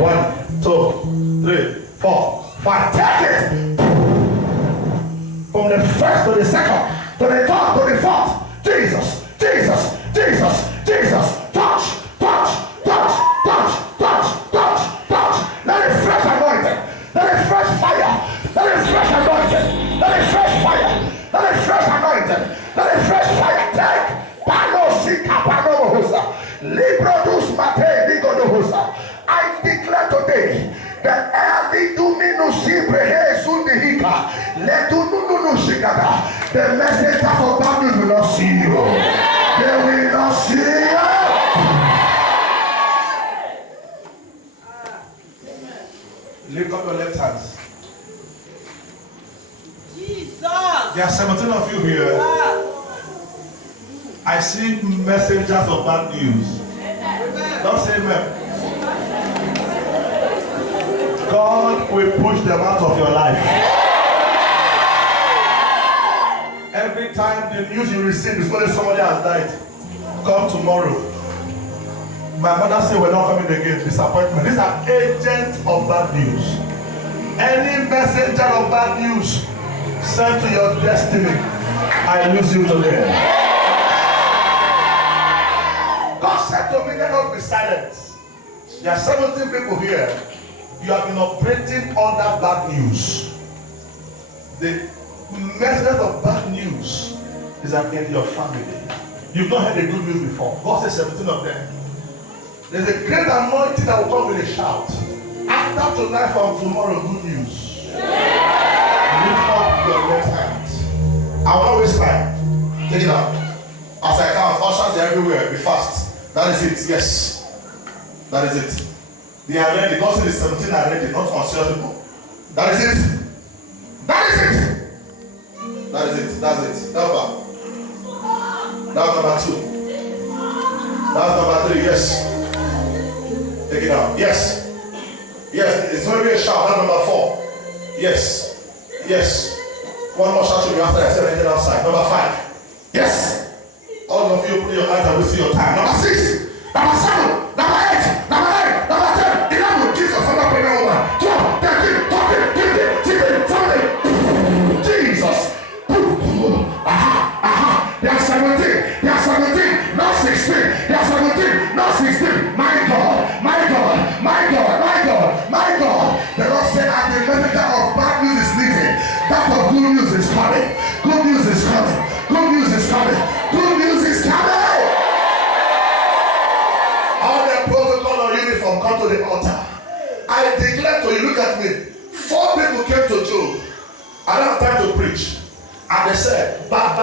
1, 2, 3, 4, 5. Take it. From the first to the second, to the third, to the fourth. Jesus, Jesus, Jesus, Jesus. Touch, touch, touch, touch, touch, touch, touch. Let it fresh anointing. Let it fresh fire. Let it fresh anointing. Let it fresh fire. Let it fresh anointing. Let it fresh fire. Take. Panosika panohosa. Librodus mate ligodohosa. I declare today that every dominusi prehesundihika. Let unununushikada. The messenger of bad news will not see you. They will not see you. Lift up your left hands. Jesus. There are 17 of you here. I see messengers of bad news. Don't say amen. God will push them out of your life. Every time the news you receive is only somebody has died. Come tomorrow. My mother said we're not coming again. Disappointment. These are agents of bad news. Any messenger of bad news sent to your destiny, I lose you today. God said to me, let us be silent. There are 17 people here. You have been operating under bad news. The message of bad news is against your family. You've not heard the good news before. God says 17 of them. There's a great anointing that will come with a shout. After tonight from tomorrow, good news. Lift up your left hand. I will not waste time. Take it out. As I count, ushers are everywhere. Be fast. That is it. Yes. That is it. They are ready. God said the 17 are ready, not unserious people. That is it. That is it. That is it. That's it. Number. That's number 2. That's number 3. Yes. Take it out. Yes. Yes. It's going to be a shout. That's number 4. Yes. Yes. One more shout to me after I said anything outside. Number 5. Yes. All of you put your eyes and we see your time. Number 6. Number 7. Number 8. Number 9. Number 10. 11. Jesus. Number 12. 13. 14. 15. 16. 17. Jesus. They are 17. They are 17. Not 16. They are 17. Not 16. My God. My God. My God. My God. My God. The Lord said, as the messenger of bad news is leaving, that of good news is coming. Good news is coming. Good news is coming. Good news is coming. All the protocol or uniform come to the altar. I declare to you, look at me. 4 people came to Job. I don't have time to preach. And they said, bad